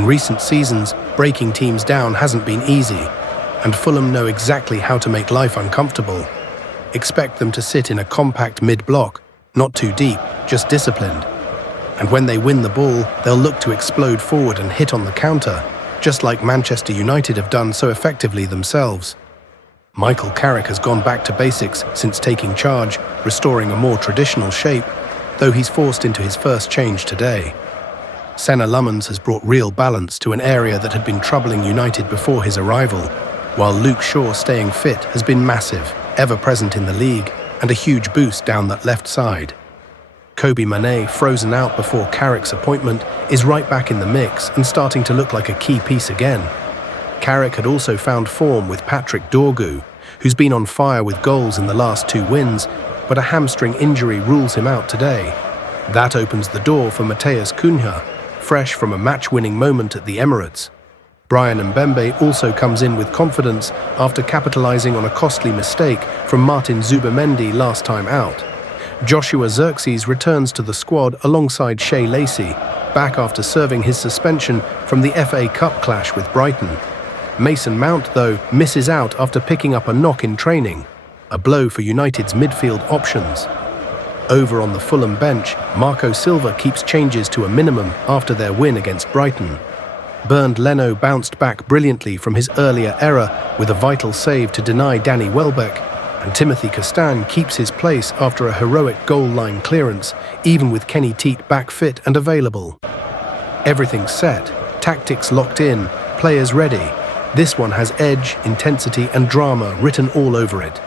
In recent seasons, breaking teams down hasn't been easy, and Fulham know exactly how to make life uncomfortable. Expect them to sit in a compact mid-block, not too deep, just disciplined. And when they win the ball, they'll look to explode forward and hit on the counter, just like Manchester United have done so effectively themselves. Michael Carrick has gone back to basics since taking charge, restoring a more traditional shape, though he's forced into his first change today. Senna Lummans has brought real balance to an area that had been troubling United before his arrival, while Luke Shaw staying fit has been massive, ever present in the league, and a huge boost down that left side. Kobbie Mainoo, frozen out before Carrick's appointment, is right back in the mix and starting to look like a key piece again. Carrick had also found form with Patrick Dorgu, who's been on fire with goals in the last 2 wins, but a hamstring injury rules him out today. That opens the door for Matheus Cunha, fresh from a match-winning moment at the Emirates. Bryan Mbembe also comes in with confidence after capitalising on a costly mistake from Martin Zubimendi last time out. Joshua Zirkzee returns to the squad alongside Shea Lacey, back after serving his suspension from the FA Cup clash with Brighton. Mason Mount, though, misses out after picking up a knock in training, a blow for United's midfield options. Over on the Fulham bench, Marco Silva keeps changes to a minimum after their win against Brighton. Bernd Leno bounced back brilliantly from his earlier error with a vital save to deny Danny Welbeck, and Timothy Castagne keeps his place after a heroic goal-line clearance, even with Kenny Teat back fit and available. Everything's set, tactics locked in, players ready. This one has edge, intensity and drama written all over it.